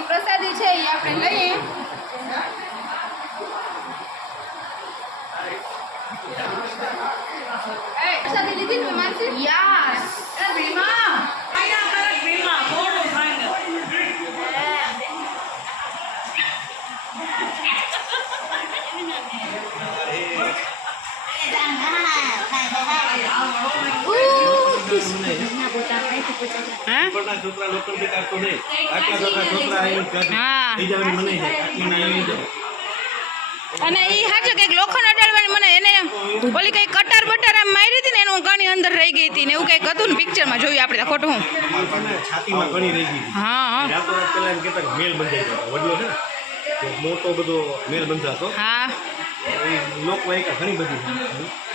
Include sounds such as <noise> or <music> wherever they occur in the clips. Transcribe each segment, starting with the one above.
એની પ્રસાદી છે એ આપણે લઈએ. પ્રસાદી લીધી યસ છોકરા લોકલ બી કાઢતો નહીં. આટલા છોકરા છોકરા આવી મનાઈ છે આટલી ના આવી જાઓ. અને એ સાચું કંઈક લોખંડ અડાડવાની મને એને ઓલી કંઈક કટાર બટાર આમ મારી હતી ને એનું ઘણી અંદર રહી ગઈ હતી ને એવું કંઈક હતું ને પિક્ચરમાં જોયું આપણે ખોટું હું. છાતીમાં ઘણી રહી ગઈ. હા હા. રાતો રાત પેલા એમ કહેતા મેલ બંધાઈ ગયો. વડલો છે ને મોટો બધો મેલ બંધાતો. હા. લોકો એક ઘણી બધી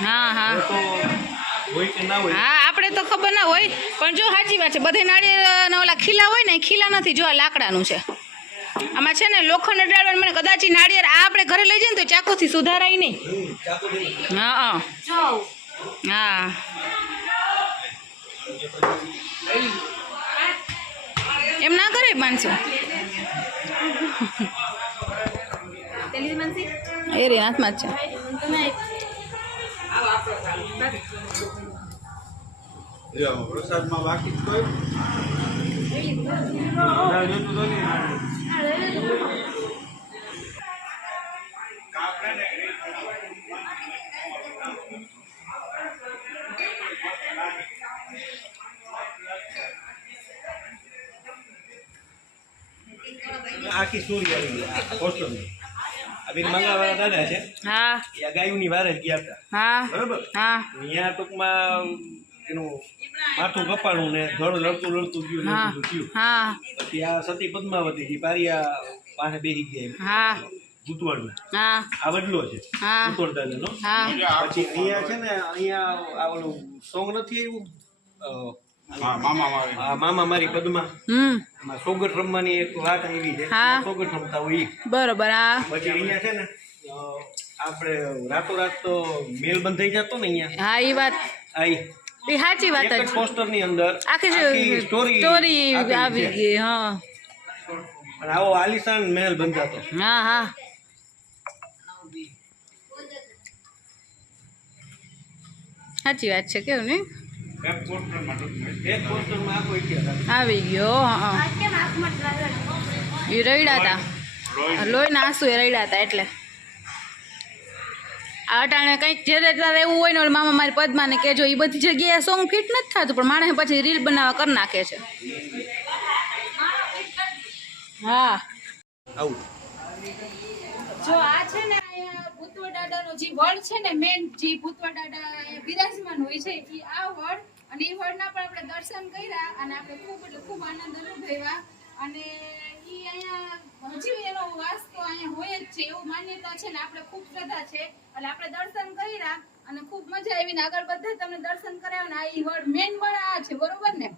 હા હા. તો હોય કે ના હોય? હા આપણે તો ખબર ના હોય પણ જો સાચી વાત છે. બધે નાળિયેરના ઓલા ખીલા હોય ને ખીલા નથી જો આ લાકડાનું છે. આમાં છે ને લોખંડ અડાડવાનું મને કદાચ નાળિયેર આ આપણે ઘરે લઈ જઈએ ને તો ચાકુથી સુધારાય નહીં. હા હા. હા. એમ ના કરે માનસો? એ રે હાથમાં જ છે. જો, પ્રસાદમાં બાકી? ના, નહીં. આખી પોસ્ટરની આ બેન મંગાવાળા દાદા છે. હા. ગાયું ગાયુંની વારે જ ગયા હતા. હા. બરોબર? હા. અહીંયા ટૂંકમાં એનું માથું કપાણું ને ધડ લડતું લડતું ગયું થયું. લડતું ગયું પછી આ સતી પદ્માવતી જી પારિયા પાસે બેસી ગયા આ બદલો છે. દાદાનો પછી અહીંયા છે ને અહીંયા આ ઓલું સોંગ નથી એવું મામા મારી. પદ્મા. સોગટ રમવાની એક વાત આવી છે. સોગટ રમતા હોય. બરોબર હા. પછી અહીંયા છે ને આપડે આપણે રાતોરાત તો મેલ બંધાઈ જતો ને અહીંયા. હા એ વાત. આ ઈ. એ સાચી વાત એક જ જ પોસ્ટરની અંદર આખી સ્ટોરી સ્ટોરી આપેલી આવી છે. ગઈ હા. અને આવો આલિશાન મહેલ બંધાતો. હા હા. સાચી વાત છે કેવું ને એક પોસ્ટરમાં આખો ઇતિહાસ આવી ગયો હા એ રડ્યા હતા લોહીના. આંસુ એ રડ્યા હતા એટલે. આ અટાણે કંઈક જે એટલા એવું હોય ને મામા મારી પદ્માને કહેજો એ બધી જગ્યાએ સોંગ ફિટ નથી થતું પણ માણસ પછી રીલ બનાવવા કરી નાખે છે. હા. આવું. જો આ છે ને અહીંયા ભૂતવા દાદાનો જે વડ છે ને મેન જે ભૂતવા દાદા બિરાજમાન હોય છે એ આ વડ અને એ વડના પણ આપણે દર્શન કર્યા અને આપણે ખૂબ એટલે ખૂબ આનંદ અનુભવ્યા. અને એ અહીંયા હજી એનો વાસ તો અહીંયા હોય છે એવું માન્યતા છે ને આપણે ખૂબ શ્રદ્ધા છે. એટલે આપણે દર્શન કર્યા અને ખૂબ મજા આવીને આગળ બધા તમને દર્શન કરાવ્યા ને આ ઈ વડ મેન વડ આ છે બરોબર ને?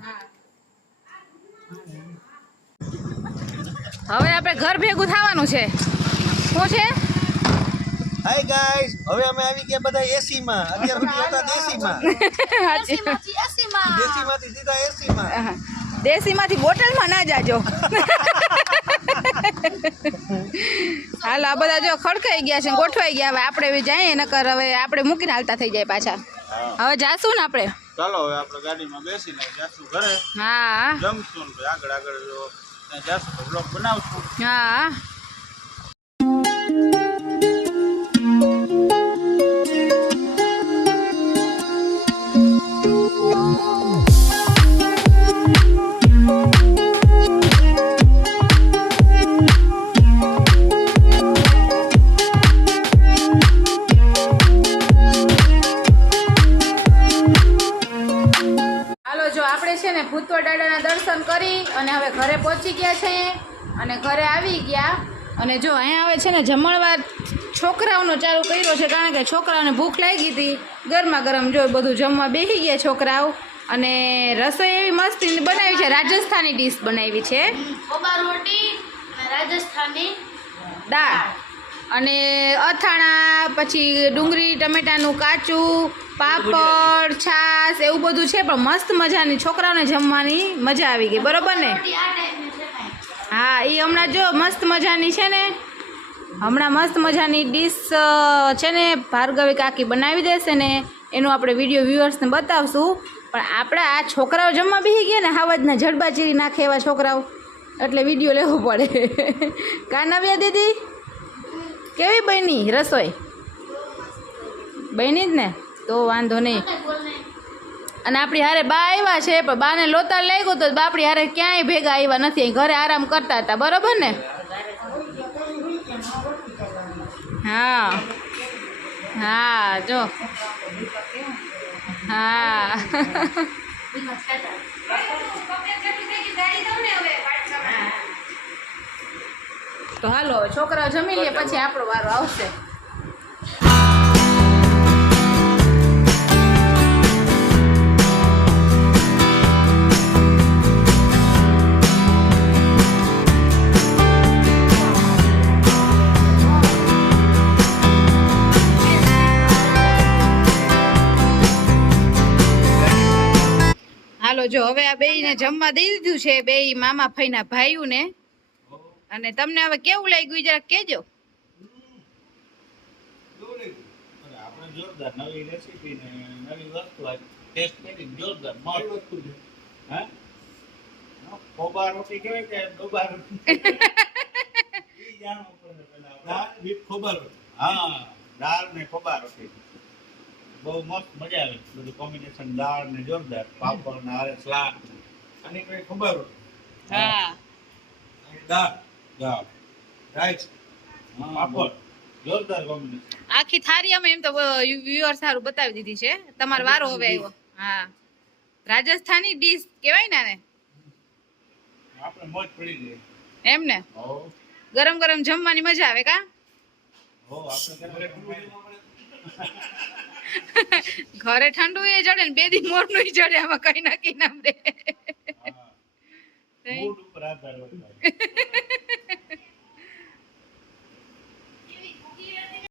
હા. હવે આપણે ઘર ભેગું થવાનું છે. શું છે? હાય ગાઈસ હવે અમે આવી ગયા બધા એસી માં. અત્યાર સુધી હતા દેશી માં દેશી માંથી સીધા એસી માં. દેશીમાંથી બોટલમાં ના જાજો. <laughs> <laughs> હાલ આ બધા જો ખડકાઈ ગયા છે ગોઠવાઈ ગયા હવે. આપણે બી જઈએ નકર હવે આપણે મૂકીને હાલતા થઈ જાય પાછા. હવે જાશું ને આપણે? ચાલો હવે આપણે ગાડીમાં બેસીને જાશું ઘરે. હા. જમશું આગળ આગળ જાશું બ્લોગ બનાવશું. હા. દાદાના દર્શન કરી અને હવે ઘરે પહોંચી ગયા છે. અને ઘરે આવી ગયા. અને જો અહીંયા હવે છે ને જમણવાર છોકરાઓનો ચાલુ કર્યો છે કારણ કે છોકરાઓને ભૂખ લાગી હતી. ગરમા ગરમ જો બધું જમવા બેસી ગયા છોકરાઓ. અને રસોઈ એવી મસ્તી બનાવી છે રાજસ્થાની ડીશ બનાવી છે. રાજસ્થાની દાળ. અને અથાણા પછી ડુંગળી ટમેટાનું કાચું પાપડ છાશ એવું બધું છે પણ મસ્ત મજાની છોકરાઓને જમવાની મજા આવી ગઈ બરોબર ને? હા એ હમણાં જો મસ્ત મજાની છે ને હમણાં મસ્ત મજાની ડીશ છે ને ભાર્ગવી કાકી બનાવી દેશે ને એનું આપણે વીડિયો વ્યૂઅર્સને બતાવશું. પણ આપણે આ છોકરાઓ જમવા બેસી ગયા ને હાવજના જડબા ચીરી નાખે એવા છોકરાઓ. એટલે વીડિયો લેવો પડે. કાનવ્યા દીદી કેવી બની રસોઈ? બની જ ને? તો વાંધો નહીં. અને આપણી હારે બા આવ્યા છે, પણ બાને લોતા લાગ્યું તો બા આપણી હારે ક્યાંય ભેગા આવ્યા નથી. અહીં ઘરે આરામ કરતા હતા, બરોબર ને? હા. હા, જો. હા. તો હાલો છોકરાઓ જમી લે, પછી આપણો વારો આવશે. જો હવે આ બેયને જમવા દઈ દીધું છે બે મામા ફઈના ભાઈઓને. અને તમને હવે કેવું લાગ્યું જરા કેજો જોરદાર નવી રેસીપી ને નવી વસ્તુ ટેસ્ટ કરી જોરદાર મસ્ત હે ખોબા રોટી કહેવાય કે ડોબા રોટી ખોબા ખોબર હા દાળ ને ખોબા રોટી. બહુ મસ્ત મજા આવે બધું કોમ્બિનેશન દાળ ને જોરદાર પાપડ ને આરે સલાડ અને કોઈ ખબર હા. દાળ દાળ રાઈસ પાપડ જોરદાર કોમ્બિનેશન આખી થારી અમે એમ તો વ્યુઅર સારું બતાવી દીધી છે. તમારો વારો હવે આવ્યો. હા. રાજસ્થાની ડીશ કહેવાય ને આને? આપણે મોજ પડી જાય એમ ને? ગરમ ગરમ જમવાની મજા આવે કા? હો આપણે ઘરે ઠંડુ એ જડે ને બે દી મોરનું જડે આમાં કઈ નાખી નામ રે મૂડ ઉપર આધાર હોય. <laughs>